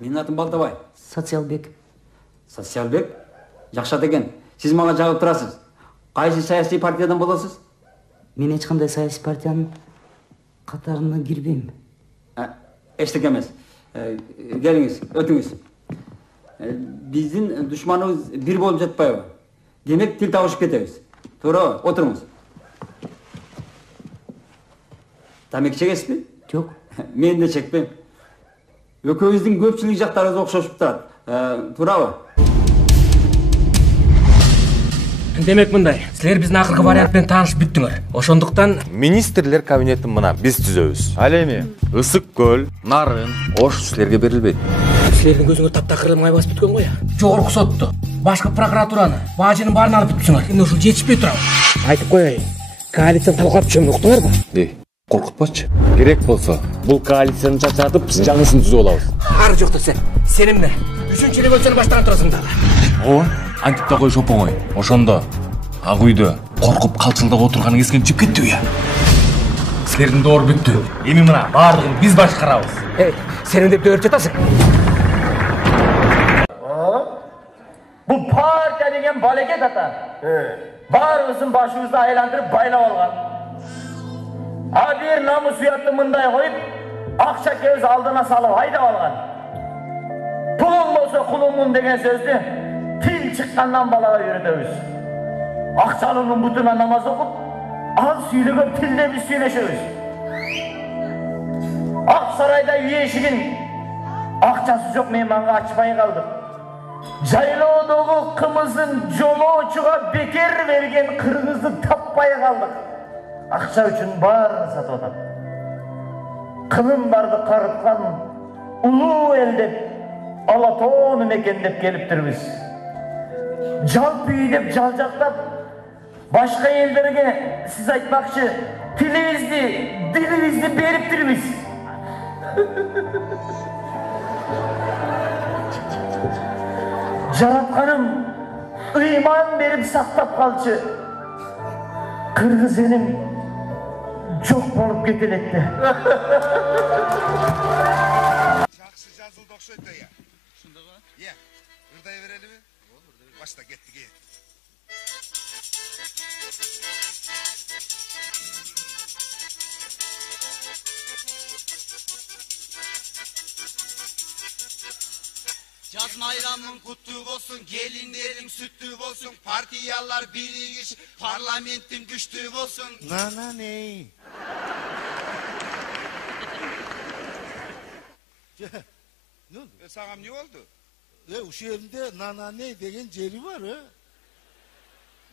Менин атым Балтабай. Социалбек. Социалбек? Жакшат экен. Сиз мага жагып турасыз. Кайсы саясий партиядан болосуз? Мен эч кандай саясий партиянын катарына кирбейм. Эчтеке эмес. Келиңиз, өтүңүз. Биздин душманыбыз бир болуп жатпайбы? Демек тил табышып кетебиз. Туурабы? Отуруңуз. Тамек чегесизби? Жок. Мен де чекпейм. Экөөбүздүн көпчүлүк жактарыбыз окшошуп турат. Туурабы? Демек мындай, силер биздин акыркы вариант менен таанышып бүттүңөр. Ошондуктан министрлер кабинетин мына биз түзөбүз. Ал эми Ысык көл, Нарын, Ош силерге берилбейт. силердин көзүңөр таптакыр май басып бүткөн го я. Жогорку сотту, башкы прокуратураны, бажынын баарын алып бүтсүңөр. Эмне ушул жетишпей турабы? Айтып коеюн. Коалицияны талкалап түшөм, уктуңарбы? Коркутпачы. Керек болсо, бул коалицияны чачатып, биз жаңысын түзүп алабыз. Ары жокто сен эмне? Үчүнчү революцияны баштаган турасың дагы. Ооба, антип да коюш оңой. Ошондо ак үйдө коркуп калчылдап отурганың эскине чыгып кеттиби я. Силердин доор бүттү. Эми мына баардыгын биз башкарабыз. Сен эмне деп дөөрүп жатасың? Бул партия деген балекет ата. Баарыбызын башыбызды айландырып байлап алган. Бир намус уятты мындай коюп, акча кебиз алдына салып айдап алган. Пулуң болсо кулуңмун деген сөздү тил чыккандан балага үйрөтөбүз. Акчалынын бутуна намаз окуп, ал сүйлөгөн тилде биз сүйлөшөбүз. Ак сарайда үй эшигин акчасы жок мейманга ачпай калдык. Жайлоодогу кымызын жолоочуга бекер берген кыргызды таппай калдык. Акча үчүн баарын сатып атат. Кылым барды карыткан улуу эл деп ала тоону мекендеп келиптирбиз. Жалпы үй деп жалжактап башка элдерге сиз айтмакчы тилибизди, дилибизди бериптирбиз. Жаратканым ыйман берип сактап калчы. Кыргыз элим жок болуп кетелетти. Жакшы жазылды окшойт да я. Ошондогу? Иә. Ырдай берелиби? Башта кеттик. Jaz bayramın kutlu olsun, gelinlerin sütlü olsun, partiyalar birleşip parlamentin güçlü olsun. Nana ne? Ne oldu? Sağam ne oldu? Uşu yerinde nana ne degen jeri var ha?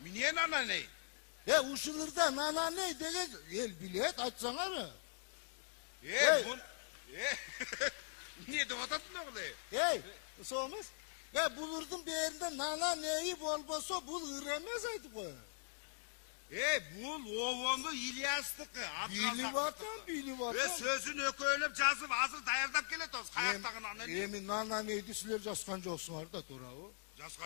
Niye nana ne? Uşulurda nana ne degen el bilet açsana mı? Niye de otatın oğlu? Soğumuz? Bulurdum bir yerinde nana neyi olmasa bul ıremez aydı bu. Bul ovonu İlyas'tıkı. Bili vatan. Sözün ököylüp жазып hazır dayardap keletoz. Kayaktağın nana ne? Emin nana neydi süler jaskancı olsun arada tora o.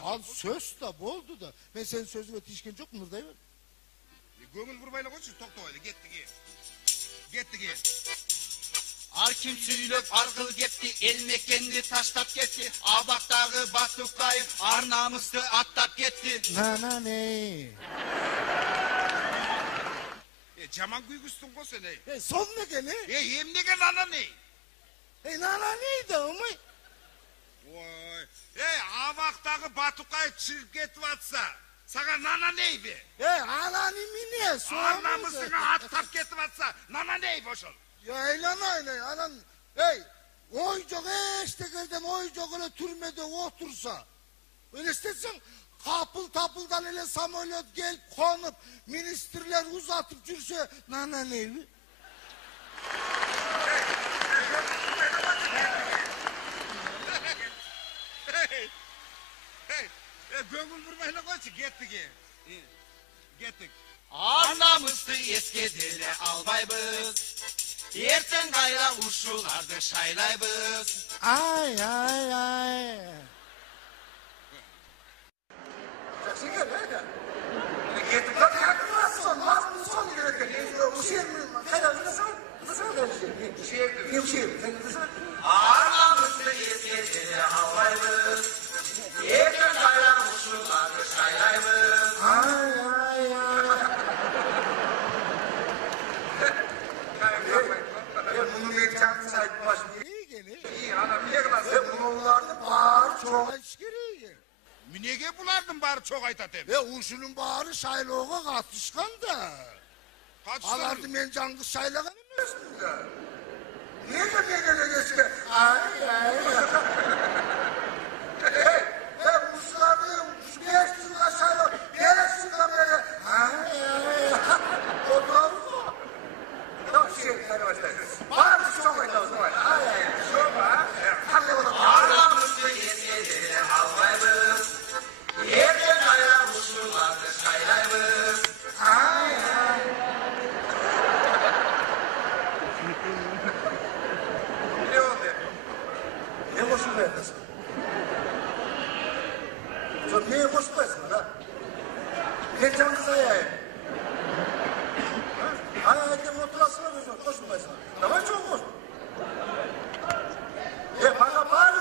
Al söz da boldu da. Ben senin sözüne tişken çok mırdayım. Göngül vurbayla koysun toktoyla Gettik. Ar kim süylöp argıl gitti, elmek kendi taştap gitti. Abaktağı Batukay'ı ar namuslu attap gitti. Nana ne? Caman kuygustun ko sen Son ne gene? Hem ne nana ne? Nana neydi ama? Abaktağı Batukay çırp getip atsa. Sana nana neydi? Ananimi ne? Ar namusuna attap getip atsa. Nana neydi boşul? Aynen anan. Oycuk işte geldim oycuk öyle türmede otursa. Öyle istersen kapıl tapıldan öyle samolyot gelip konup ministrler uzatıp жүрse nana nevi? Göngül vurmayla koysun Gettik. Ar namuslu eskidile albaybız. Erten gayra uşularda şaylaybız. Ay. Şeker hadi. Getip bak hakkı nasıl son giderken. Uşuyum hayranı nasıl? Nasıl? Uşuyum. Ar namuslu eskidile bari çok aytat hem. Uşunun bari şayloğa katışkan da. Kaçsın? Alardı men Cangız şaylagan emesin de. Niye de bedene geçti? Ay. Uşlardı, şu 5 yılda şaylagan, 5 yılda beri. Ay. O doğru mu? Yok şey, hadi başlayın. Bari çok aytat var. Ay. Çok ha. Hadi bakalım. Aramızı yesedi almayız. Yerden ayağımızı vardı saylayız. Ay. Ne oldu? Ne boşuna yapıyorsun? Sen neye boşuyorsun lan? Ne Cangız'a yayın? Ayağında oturasına gözün, koşmayasın. Tamam çok boş. Bana bağır